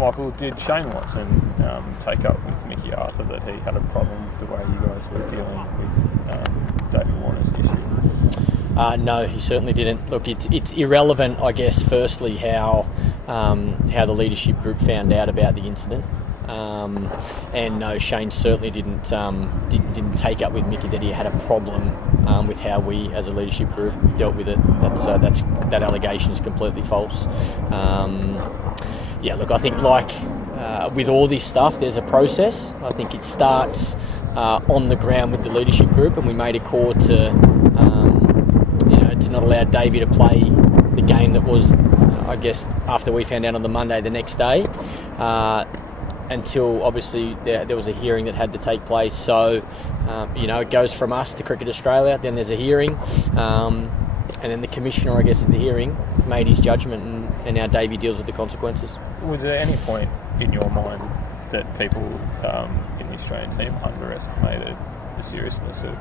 Michael, did Shane Watson take up with Mickey Arthur that he had a problem with the way you guys were dealing with David Warner's issue? No, he certainly didn't. Look, it's irrelevant, I guess, firstly, how the leadership group found out about the incident. And no, Shane certainly didn't take up with Mickey that he had a problem with how we, as a leadership group, dealt with it. That allegation is completely false. Look, I think with all this stuff, there's a process. I think it starts on the ground with the leadership group, and we made a call to not allow Davey to play the game that was, I guess, after we found out on the Monday the next day. Until obviously there was a hearing that had to take place. So, it goes from us to Cricket Australia, then there's a hearing, and then the commissioner, I guess, at the hearing made his judgment, and now Davey deals with the consequences. Was there any point in your mind that people in the Australian team underestimated the seriousness of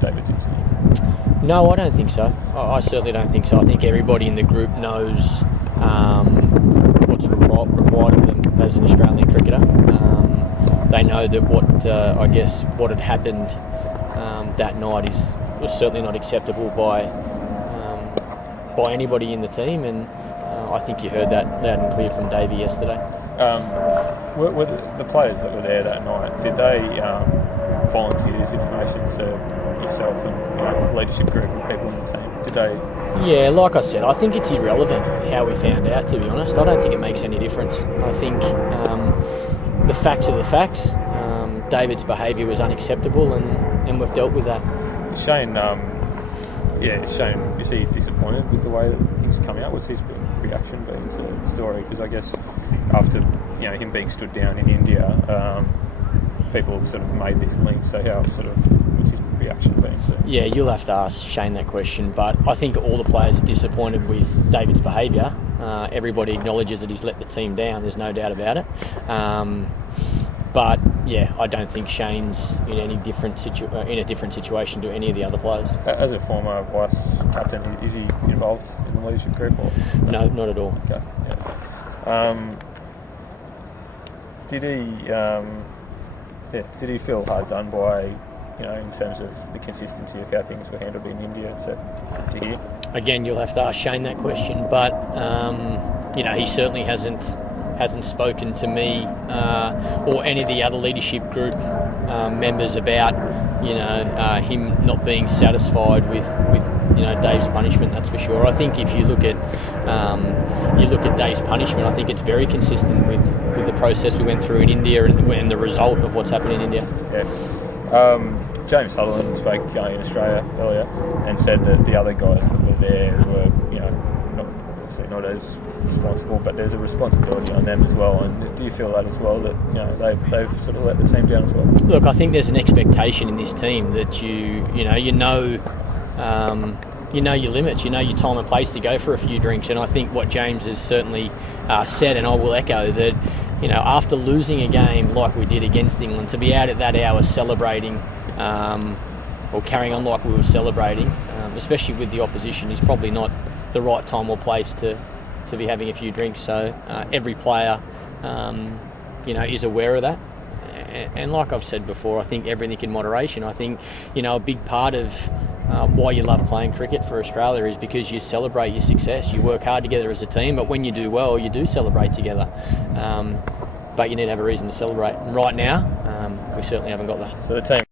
David's incident? No, I don't think so. I certainly don't think so. I think everybody in the group knows what's required of them as an Australian cricketer. They know that what had happened that night was certainly not acceptable by anybody in the team, and I think you heard that loud and clear from Davey yesterday. Were the players that were there that night, did they volunteer this information to yourself and leadership group and people in the team? Did they? Yeah, like I said, I think it's irrelevant how we found out, to be honest. I don't think it makes any difference. I think the facts are the facts. David's behaviour was unacceptable, and we've dealt with that. Shane, is he disappointed with the way that things are coming out? What's his reaction been to the story? Because I guess after him being stood down in India, people sort of made this link. So what's his reaction been to? Yeah, you'll have to ask Shane that question. But I think all the players are disappointed with David's behaviour. Everybody acknowledges that he's let the team down. There's no doubt about it. But yeah, I don't think Shane's in any different situation to any of the other players. As a former vice captain, is he involved in the leadership group? Or? No, not at all. Okay. Yeah. Did he feel hard done by, in terms of the consistency of how things were handled in India to here? Again, you'll have to ask Shane that question, but he certainly hasn't spoken to me or any of the other leadership group members about him not being satisfied with Dave's punishment. That's for sure. I think if you look at Dave's punishment, I think it's very consistent with the process we went through in India and the result of what's happened in India. Yeah. James Sutherland spoke in Australia earlier and said that the other guys that were there were not as responsible, but there's a responsibility on them as well. And do you feel that as well, that they've sort of let the team down as well? Look, I think there's an expectation in this team that you know your limits, you know your time and place to go for a few drinks. And I think what James has certainly said, and I will echo that, after losing a game like we did against England, to be out at that hour celebrating or carrying on like we were celebrating, especially with the opposition, is probably not the right time or place to be having a few drinks. So every player is aware of that, and like I've said before, I think everything in moderation. I think a big part of why you love playing cricket for Australia is because you celebrate your success. You work hard together as a team, but when you do well, you do celebrate together. But you need to have a reason to celebrate. And right now, we certainly haven't got that. So the team